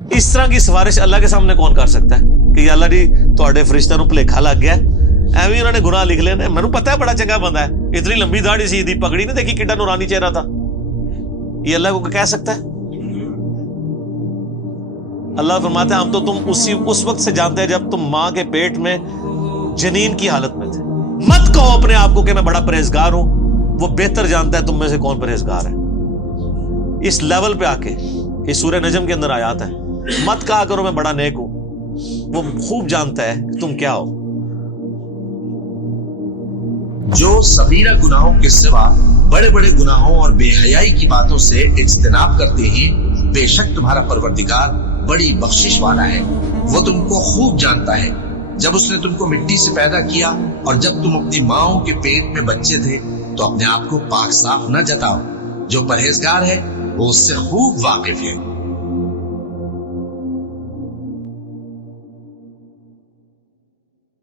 اس طرح کی سفارش اللہ کے سامنے کون کر سکتا ہے کہ یا اللہ جی تواڈے فرشتیاں نوں بھلیکھا لگ گیا, ایویں انہوں نے گناہ لکھ لینے, مینوں پتا ہے بڑا چنگا بندہ ہے, اتنی لمبی داڑھی سی, دی پگڑی نہیں دیکھی کڈا نورانی چہرہ تھا, یہ اللہ کو کہہ سکتا ہے؟ اللہ فرماتا ہے ہم تو تم اس وقت سے جانتے ہیں جب تم ماں کے پیٹ میں جنین کی حالت میں تھے. مت کہو اپنے آپ کو کہ میں بڑا پرہیزگار ہوں, وہ بہتر جانتا ہے تم میں سے کون پرہیزگار ہے. اس لیول پہ آ کے یہ سورہ نجم کے اندر آیات ہے, مت کہا کرو میں بڑا نیک ہوں, وہ خوب جانتا ہے کہ تم کیا ہو. جو صغیرہ گناہوں کے سوا بڑے بڑے گناہوں اور بے حیائی کی باتوں سے اجتناب کرتے ہیں, بے شک تمہارا پروردگار بڑی بخشش والا ہے. وہ تم کو خوب جانتا ہے. جب اس نے تم کو مٹی سے پیدا کیا اور جب تم اپنی ماؤں کے پیٹ میں بچے تھے تو اپنے آپ کو پاک صاف نہ جتاؤ. جو پرہیزگار ہے وہ اس سے خوب واقف ہے.